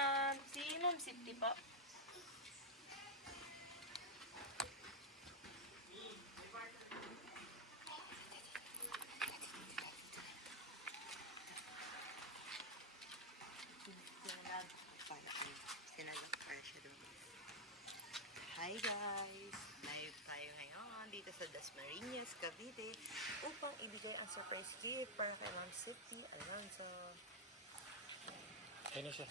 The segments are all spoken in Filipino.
ma'am. Si Ma'am Safety po. Hi guys! Live tayo ngayon dito sa Dasmariñas, Cavite upang ibigay ang surprise gift para kay Ma'am Safety Alonso. Ayun na siya.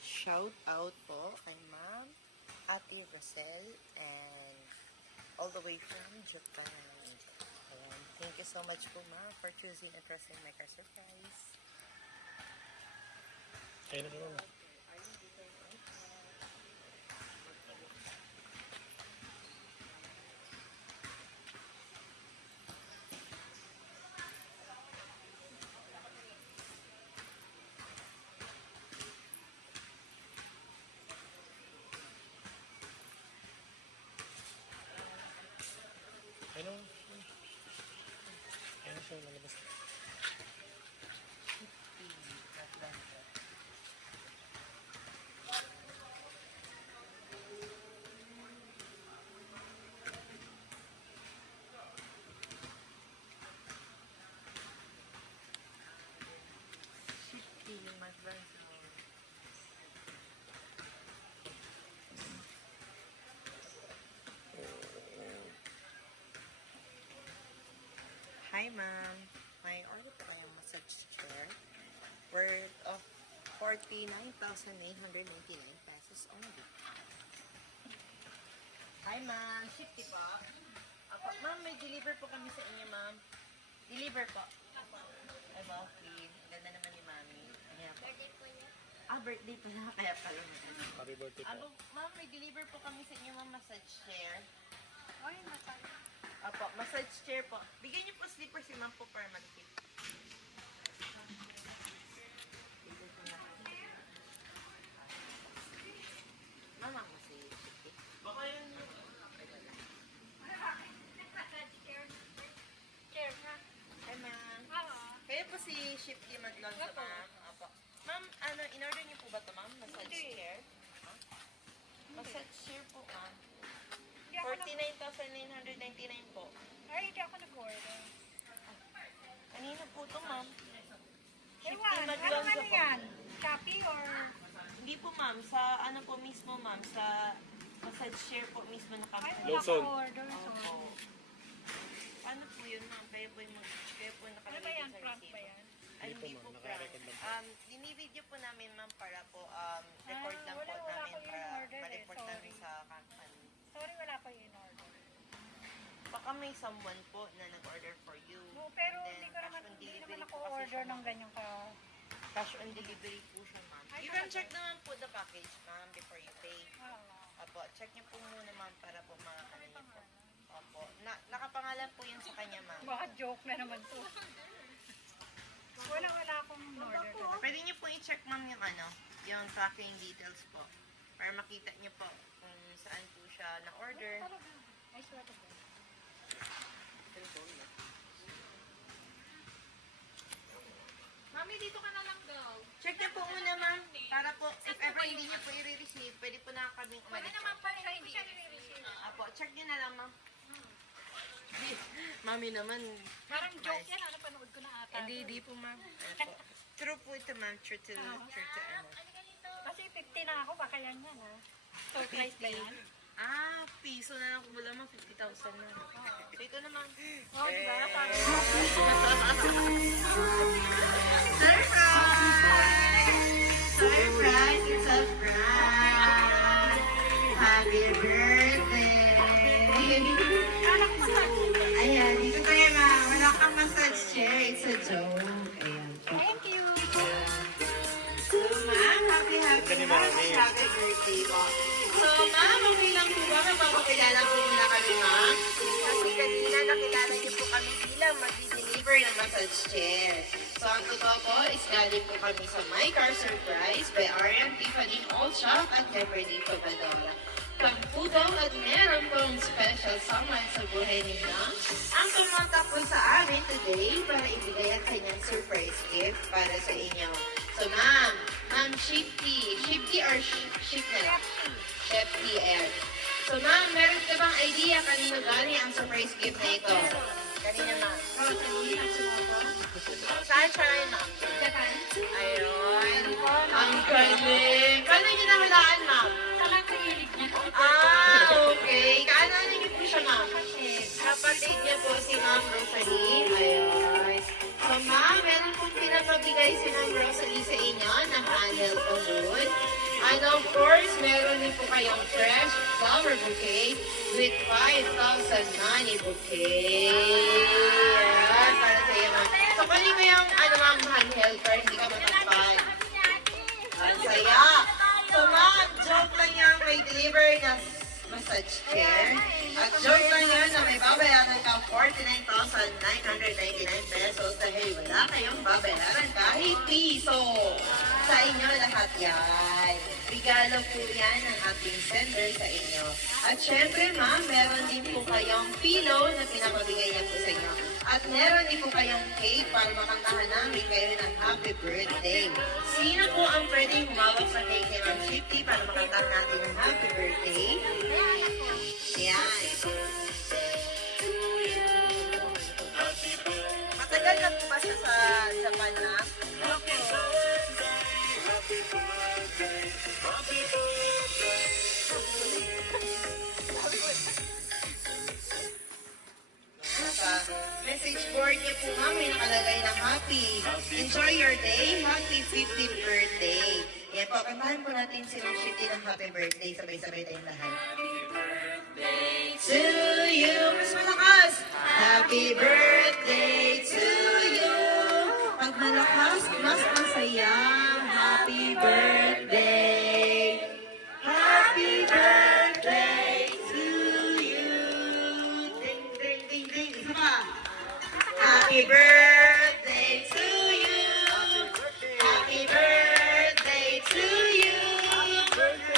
Shout out po kay Ma'am Ate Rosel and all the way from Japan. Ayan. Thank you so much po Ma'am for choosing and trusting my car surprise. Ayun na siya. Ayun na. Ayun na siya. Lalabas. Hi ma'am, may order po kayong massage chair worth of 49,899 pesos only. Hi ma'am, Shifty po. Apo, ma'am, may deliver po kami sa inyo ma'am. Deliver po. Ay ba, please. Ganda naman ni mami. Ayan po. Birthday po niya. Birthday pa na kaya pala. Happy birthday po. Ma'am, may deliver po kami sa inyo ma'am massage chair. Ay, masaya. Apo, massage chair po. Bigyan niyo po slipper si ma'am po para mag-tip. Ma'am, ang massage. Baka yun. Chair na. Hi ma'am. Oo. Kayo po si Shifty Madlonzo Opo. ma'am. Apo. Ma'am, in-order niyo po ba ito ma'am? Massage Hindi. chair? Huh? Massage chair po ma'am. Hindi ako 49,999 po. Ay, hindi ako nag-order. Kanina po ito ma'am. Ewan, ano Madlonzo ano po. yan? Shopee or... Hindi po ma'am, sa ano po mismo ma'am, sa massage chair po mismo na kami. Ay, wala Lawson. ako order. Opo. Sorry. Ano po yun ma'am? Kaya po Ano nakalagay ba yan? sa Prank receipt. ba yan? Ay, Hindi po, hindi ma'am. po Naka-record prank. lang Dinivideo po namin ma'am para po record lang wala po namin ko yung para order eh. ma-report namin Sorry. sa company. Sorry, wala ko yung order. Baka may someone po na nag-order for you. No, pero And then, hindi ko naman, cash on hindi delivery naman ako po kasi order siya, ng ma'am. ganyang ka... Cash on delivery po siya ma'am. Ay, You can talaga? check naman po the package ma'am before you pay. Oo. Opo, check niyo po muna ma'am para po May makakano niyo po. pangalan. Opo, nakapangalan po yun sa kanya ma'am. Baka joke na naman to. Wala akong order. talaga. Pwede niyo po i-check ma'am yung tracking details po. Para makita niyo po kung saan po siya na-order. Talaga. I swear to God. Mami, dito ka na lang daw. Check niyo po muna ma'am. Para po, if ever hindi niyo po i-receive, pwede po na kaming Pwede umalis. naman pala hindi siya nire-receive. Apo, check niyo na lang ma'am. Mami naman. Parang joke yan, ano, panood ko na ata. Hindi po ma'am. Apo. True po ito ma'am. True to ano. Kasi 50 na ako, baka yan yan ha. Surprise ba yan? Piso na lang wala mo 50,000 na. So ito naman. Oo, di ba? Sabi ko. Surprise! It's a surprise! Happy birthday! Anak mo sa Ayan, dito tayo ma. Wala kang massage chair. It's a joke. Ayan. Thank you. So, ma'am, happy Gani, mami. birthday po. So, ma'am, okay lang po ba? Mapapakilala po muna kami, ma'am. Kasi kanina nakilala niyo po kami bilang mag-deliver ng massage chair. So, ang totoo po is galing po kami sa My Car Surprise by R.M. Tiffany Old Shop at Liberty Pabadola. Kami po po daw at meron pong special someone sa buhay ninyo ang pumunta po sa amin today para ibigay ang kanyang surprise gift para sa inyo. So, Ma'am Shifty. Shifty or Shifty na lang? Shifty, ayan. So, Ma'am, meron ka bang idea kanino galing ang surprise gift na ito? Kanina, ma'am. Saan siya rin, Ma'am? Japan. Ayun. Ang galing. Kano niyo nawalaan, Ma'am? Salang kahilig niya. Okay. Kaano niyo po siya, Ma'am? Kapatid niya po si Ma'am Rosalie. Ayun. So, Ma'am, meron pong pinapabigay si Ma'am Rosalie sa inyo na handle po doon. And of course, meron din po kayong fresh flower bouquet with 5,000 money bouquet. Ayan, para sa iyo, Ma'am. So, kunin mo yung, Ma'am, handheld para hindi ka matakpan. Ang saya. So, Ma'am, joke lang yung may deliver na massage chair. At joke lang yun na may babayaran ka 49,999 pesos dahil wala kayong babayaran kahit piso. Sa inyo lahat yan. Regalo po yan ng ating sender sa inyo. At syempre, Ma'am, meron din po kayong pillow na pinapabigay niya po sa inyo. At meron din po kayong cake para makantahan namin kayo ng happy birthday. Sino po ang pwedeng humawak sa cake ni Ma'am Shifty para makantahan natin ng happy birthday? Yan. Matagal na po ba siya sa Japan na? Message board niyo po, Ma'am, may nakalagay na happy. Enjoy your day. Happy 50th birthday. Yan po, kantahan po natin si Ma'am Shifty ng happy birthday. Sabay-sabay tayong lahat. To you. Mas malakas. Happy birthday to you. Pag malakas, mas masaya. Happy birthday. Happy birthday to you. Ding, ding, ding, ding. Isa pa. Happy birthday to you. Happy birthday to you.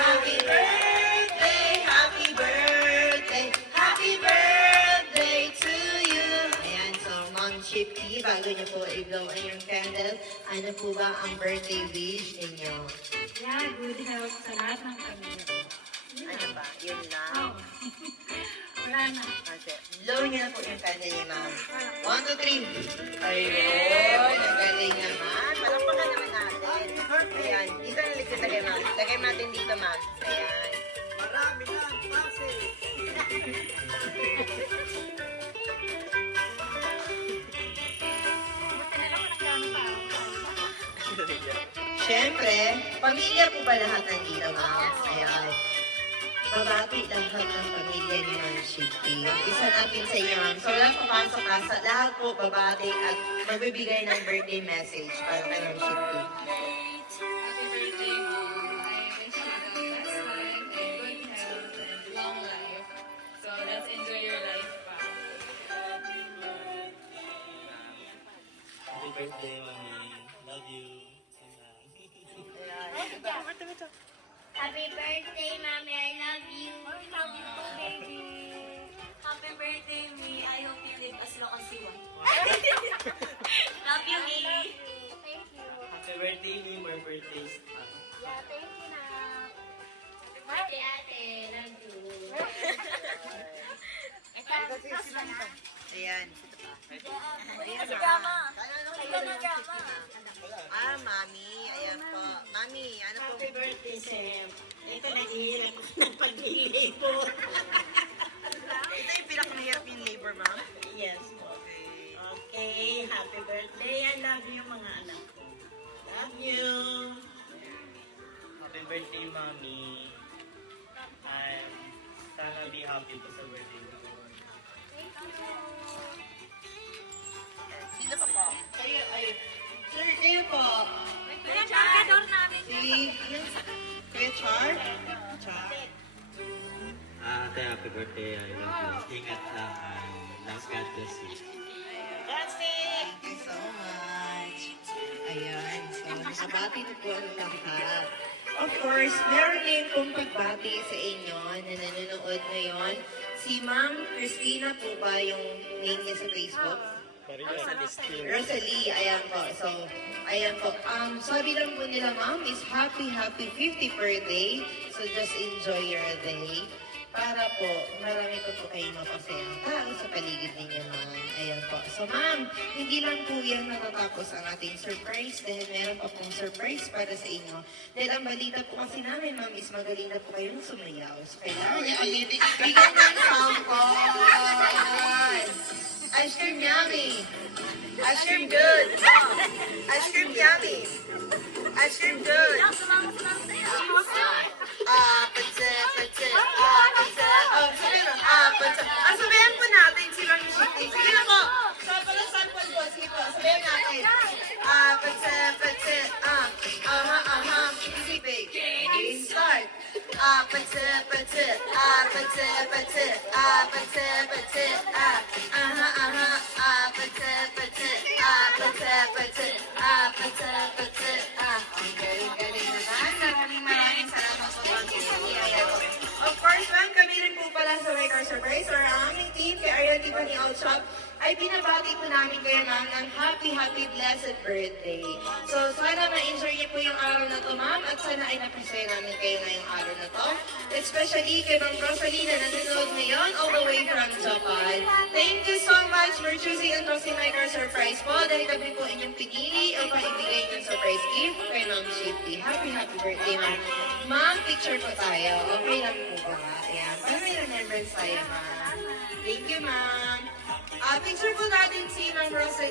Happy birthday, happy birthday, happy birthday to you. Ayan, so Ma'am Shifty, bago niyo po i-blow ang yung candle, ano po ba ang birthday wish ninyo? Yeah, good health sa lahat ng pamilya ko. Ano ba? Yun lang. Wala na. Kasi, Blow niyo na po yung candle ni Ma'am. 1, 2, 3. Ayun, ang galing naman. palakpakan naman natin. Ayan. Dito na likod lagay, ma'am. Lagay natin dito, ma'am. Ayan. Marami na ang klase. Buti na lang walang gano'ng tao. Siyempre, pamilya po ba lahat nandito, Ma'am? Ayan. Babati lahat ng pamilya ni Ma'am Shifty. Isa natin sa inyo, Ma'am. So, walang papasok ka sa lahat po babati at magbibigay ng birthday message para kay Ma'am Shifty. Happy birthday, Mom. I wish you the best life and good health and long life. So let's enjoy your life, pa. Happy birthday, Mami. Love you. Happy birthday, Mommy. I love you. Love you too, baby. Happy birthday, me. I hope you live as long as you want. Love you, me. Thank you. Happy birthday, me. More birthdays. Yeah, thank you na. Happy birthday, ate. Love you. Ayan. Si Gama. Ito na Gama. Ah, mami. Ayan po. Mami, ano po? Happy birthday, Sam. Ito, naghihirap ako ng pag-labor. Ito yung pinakamahirap yung labor, ma'am. Yes po. Okay. Okay, happy birthday. I love you, mga anak ko. Love you. Happy birthday, Mami. And sana be happy po sa birthday mo. Sino pa po? Kayo, ay, sir, kayo po. Ayan, markador namin. Si, kayo, Char? Char? Ate, happy birthday. I love you. Ingat lang. Last God bless you. Thank you so much. Ayan, so nakabati na po ang lahat. Of course, meron din pong pagbati sa inyo na nanonood ngayon. Si Ma'am Christina po ba yung name niya sa Facebook? Rosalie, ayan po. So, ayan po. Sabi lang po nila, ma'am, is happy 50th birthday. So, just enjoy your day. Para po, marami po kayo mapasayang tao sa paligid ninyo, ma'am. Ayan po. So, ma'am, hindi lang po yan natatapos ang ating surprise dahil meron pa pong surprise para sa inyo. Dahil ang balita po kasi namin, ma'am, is magaling na po kayong sumayaw. So, kailangan niya kami bigyan ng sample. Ice cream yummy. Ice cream good. Ice cream yummy. Ice cream good. Sabihan po natin si Mami Shiki. Sige na po. Sample po. Sige po. Sabihan natin. Easy bake. Start. Galing naman. Maraming salamat po, Ma'am Shiki. Of course, ma'am, kami rin po pala sa Waker Surprise or ang aming team kay Ariel Tiffany Outshop ay binabati po namin kayo, ma'am, ng happy, blessed birthday. So, sana ma-enjoy niyo po yung araw na to, ma'am, at sana ay napasaya namin kayo ngayong araw na to. Especially kay Ma'am Rosalie na nanonood ngayon all the way from Japan. Thank you so much for choosing and trusting Waker Surprise po dahil kami po inyong pinili upang ibigay ng surprise gift kay Ma'am Shifty. Happy birthday, ma'am. Ma'am, picture po tayo. Okay lang po ba? Ayan. Para may remembrance tayo, ma'am. Thank you, ma'am. Picture po natin si Ma'am Rosalie.